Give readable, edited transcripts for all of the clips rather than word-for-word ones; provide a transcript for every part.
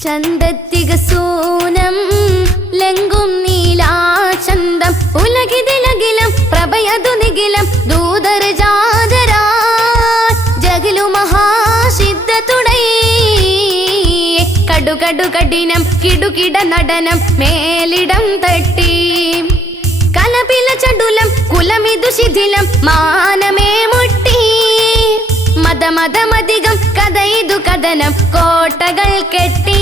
ചന്തത്തികസൂനം ലംഘും നീലാചന്തം ഉലകിതിലകിലം പ്രഭയതു നിഖിലം ദൂതർ ജാതരാ ജഗലു മഹാസിദ്ധതുടൈ കടു കഠിനം കിടുകിട നടനം മേലിടം തട്ടി കലപില ചടുലം കുലമിതു ശിഥിലം മാനമേ മുട്ടി മതമതമധികം കഥയിതു കഥനം കോട്ടകൾ കെട്ടി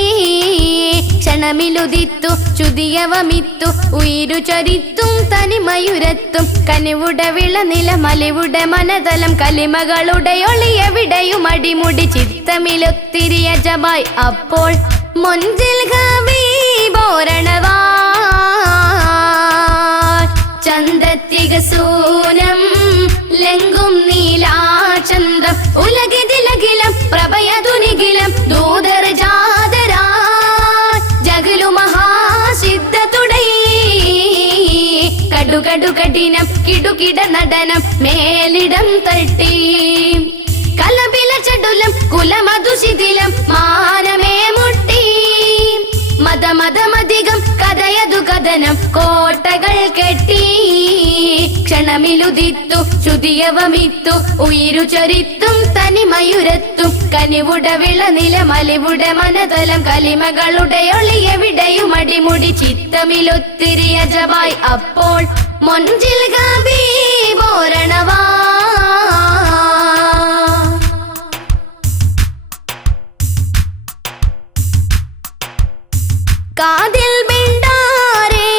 ക്ഷണമിലുദിത്തു ചുതിയവമിത്തു ഉയിരു ചൊരിത്തും തനിമയുരത്തും കനിവുടെ വിളനില മലിവുടെ മനതലം കലിമകളുടെ ഒളിയെവിടെയും അടിമുടി ചിത്തമിലൊത്തിരി അജബായ് അപ്പോൾ മൊഞ്ചിൽ ഹബീബോരണവാ ചന്തത്തികസൂനം ലംഘും നീലാചന്തം ഉലകിതിലകിലം പ്രഭയതു നിഖിലം ദൂതർ ജാതരാ ജഗലു മഹാസിദ്ധതുടൈ കടു കഠിനം കിടുകിട നടനം മേലിടം തട്ടി കലപില ചടുലം കുലമതു ശിഥിലം മാനമേ മുട്ടി മതമതമധികം കഥയതു കഥനം കോട്ടകൾ കെട്ടി ക്ഷണമിലുദിത്തു ചുതിയവമിത്തു ഉയിരു ചൊരിത്തും തനിമയുരത്തും കനിവുടെ വിളനില മലിവുടെ മനതലം കലിമകളുടെ ഒളിയെവിടെയും അടിമുടി ചിത്തമിലൊത്തിരി അജബായ് അപ്പോൾ മൊഞ്ചിൽ ഹബീബോരണവാ കാതിൽ ബിണ്ടാരേ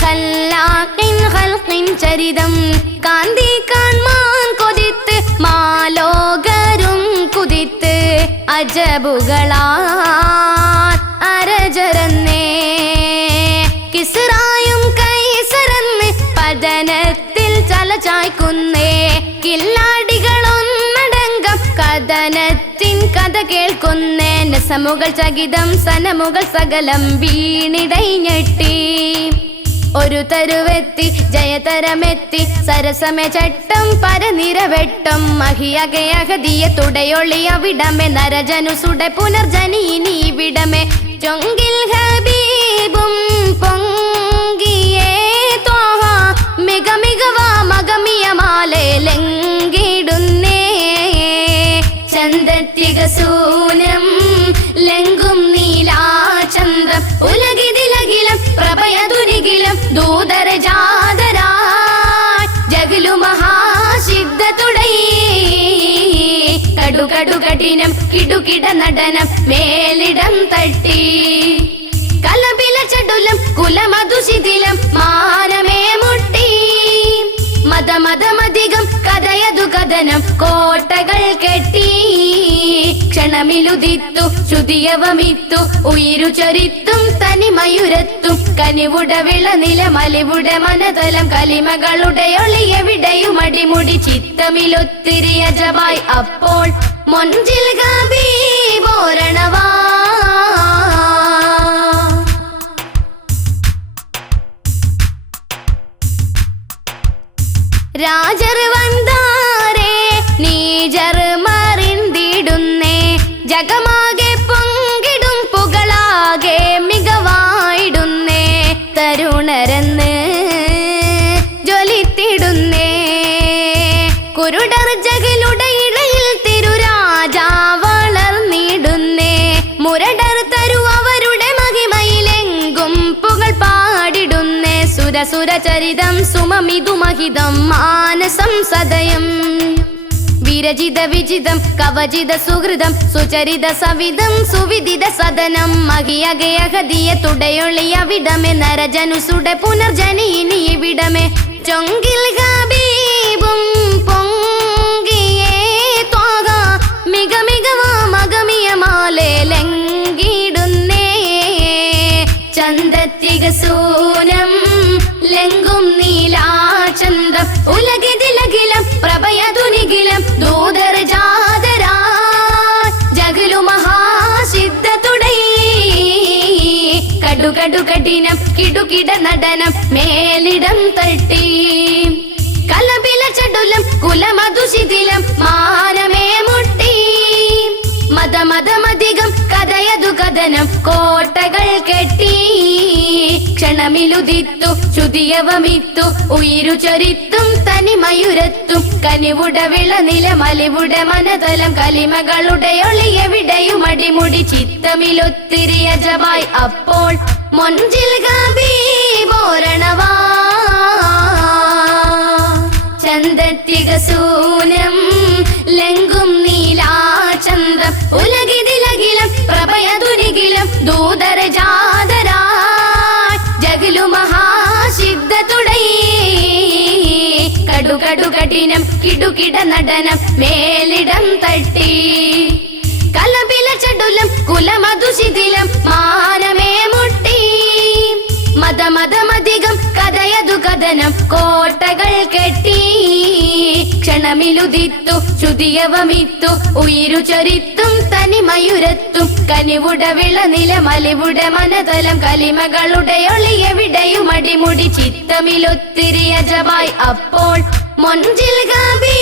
ഖല്ലാഖിൻ ഖൽഖിൻ ചരിതം കാന്തി കാൺമാൻ കൊതിത്ത് മാലോകരും കുതിത്ത് അജബുകളാ അരജരന്നേ കിസ്റായും കൈസറന്ന് പതനത്തിൽ ചലചായ്ക്കുന്നേ കില്ലാടികളൊന്നടങ്കം കഥനത്തിൻ കഥ കേൾക്കുന്നേ നസമുകൾ ചകിതം സനമുകൾ സകലം വീണിടൈഞ്ഞെട്ടി ഒരു തരുവെത്തി ജയതരമെത്തി സരസമേ ചട്ടം പരനിരവെട്ടം മഹിയകയഹതിയ തുടയൊളി അവിടമേ നരജനു സുടെ പുനർജനീനി ഇവിടമേ ചൊങ്കിൽ ഹബീബും പൊങ്കിയേ ത്വാഹ മിക മികവാ മകമിയ മാലെ ലംഘിടുന്നേ ചന്തത്തികസൂനം ലംഘും നീലാചന്തം ഉലകിതിലകിലം പ്രഭയതു നിഖിലം ദൂതർ ജാതരാ ജഗലു മഹാസിദ്ധതുടൈ കടു കഠിനം കിടുകിട നടനം മേലിടം തട്ടി കലപില ചടുലം കുലമതു ശിഥിലം മാനമേ മുട്ടി മതമതമധികം കഥയതു കഥനം കോട്ടകൾ കെട്ടി ക്ഷണമിലുദിത്തു ചുതിയവമിത്തു ഉയിരു ചൊരിത്തും തനിമയുരത്തും കനിവുടെ വിളനില മലിവുടെ മനതലം കലിമകളുടെ ഒളിയെവിടെയും അടിമുടി ചിത്തമിലൊത്തിരി അജബായ് അപ്പോൾ മൊഞ്ചിൽ ഹബീബോരണവാ രാജർ വന്താരേ നീജർ മറിന്തിടുന്നേ ജഗമാകെ പൊങ്കിടും പുകളാകെ മികവായിടുന്നേ തരുണരെന്ന് ജ്വലിത്തിടുന്നേ കുരുടർ ജഗലുടെ ഇടയിൽ തിരുരാജാ വളർന്നിടുന്നേ മുരടർ തരു അവരുടെ മഹിമയിലെങ്കും പുകൾ പാടിടുന്നേ സുരസുരചരിതം സുമമിതു മഹിതം മാനസം സദയം വിരജിത വിജിതം കവചിത സുഹൃതം സുചരിത സവിധം സുവിദിത സദനം മഹിയകയഹതിയ തുടയൊളി അവിടമേ നരജനു സുടെ പുനർജനീനി ഇവിടമേ ചൊങ്കിൽ ഹബീബും പൊങ്കിയേ ത്വാഹ മിക മികവാ മകമിയ മാലെ ലംഘിടുന്നേ ചന്തത്തികസൂനം ലംഘും നീലാചന്തം ഉലകിതിലകിലം പ്രഭയതു നിഖിലം ദൂതർ ജാതരാ ജഗലു മഹാസിദ്ധതുടൈ കടു കഠിനം കിടുകിട നടനം മേലിടം തട്ടി കലപില ചടുലം കുലമതു ശിഥിലം മാനമേ മുട്ടി മതമതമധികം കഥയതു കഥനം കോ ക്ഷണമിലുദിത്തു ശ്രുതിയവമിത്തു ഉയിരു ചൊരിത്തും തനിമയുരത്തും കനിവുടവിള നിലമലിവുടെ മനതലം കലിമകളുടെ ഒളിയെവിടെയും അടിമുടി ചിത്തമിലൊത്തിരി അജബായി അപ്പോൾ മൊഞ്ചിൽ ഗാബീബോരണവാ ചന്ദത്തികസൂനം ലംഘും നീലാചന്ദ്രം ഉലകിതിലകിലം പ്രഭയതുനികിലം ദൂതര ജാതരാ ജഗലു മഹാശിബ്ദതുടൈ കടുകടു കഠിനം കിടുകിട നടനം മേലിടം തട്ടി കലപില ചടുലം കുലമധുശിഥിലം മാനമേ മുട്ടി മതമതമധികം കഥയതു കഥനം കോട്ടകൾ കെട്ടി ക്ഷണമിലുദിത്തു ശ്രുതിയവമിത്തു ഉയിരു ചൊരിത്തും തനിമയുരത്തും കനിവുടവിള നിലമലിവുടെ മനതലം കലിമകളുടെ ഒളിയെവിടെയും അടിമുടി ചിത്തമിലൊത്തിരി അജബായി അപ്പോൾ മൊഞ്ചിൽ ഗാബി